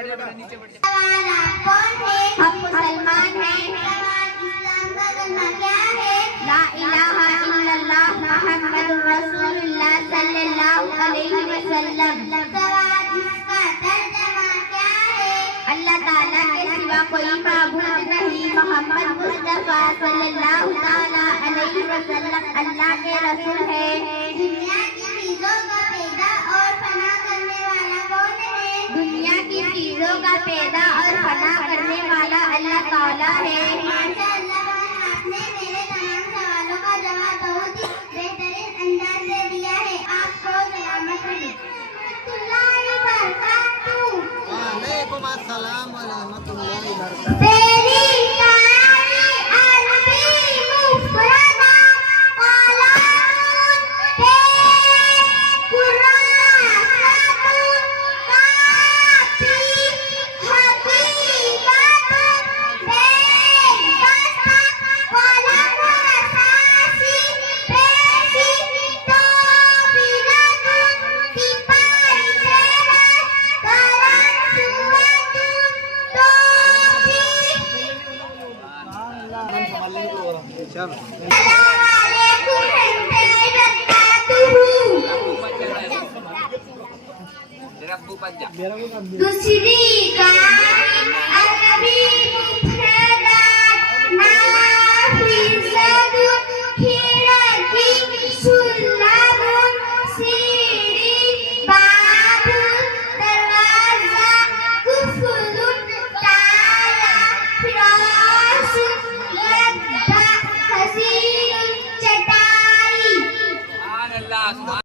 हम मुसलमान हैं। इस्लाम का कलमा क्या है? ला इलाहा इल्लल्लाह मुहम्मदुर रसूलुल्लाह सल्लल्लाहु अलैहि वसल्लम। इसका तर्जुमा क्या है? अल्लाह ताला के सिवा कोई माबूद नहीं, मोहम्मद मुस्तफा सल्लल्लाहु ताला अलैहि वसल्लम अल्लाह के रसूल है। दुनिया की चीजों का पैदा और फना करने वाला कौन है? दुनिया की चीजों का पैदा और फना करने वाला अल्लाह ताला है। माशाअल्लाह, आपने मेरे तमाम सवालों का जवाब बहुत ही बेहतरीन अंदाज से दिया है। आपको सलामत रहे। वालेकुम अस्सलाम व रहमतुल्लाहि व बरकातहू। तेरी कहानी अरबी मुफरदा कलामुन पे कुरासतुन काफी हकीकतुन बेगस्ता कलम असासी पेशी तोबिनतुन सिपाही तेरा कलम सुवतुन तोबी। चलो अस्सलामुअलैकुम वरहमतुल्लाहि वबरकातुहू। दूसरी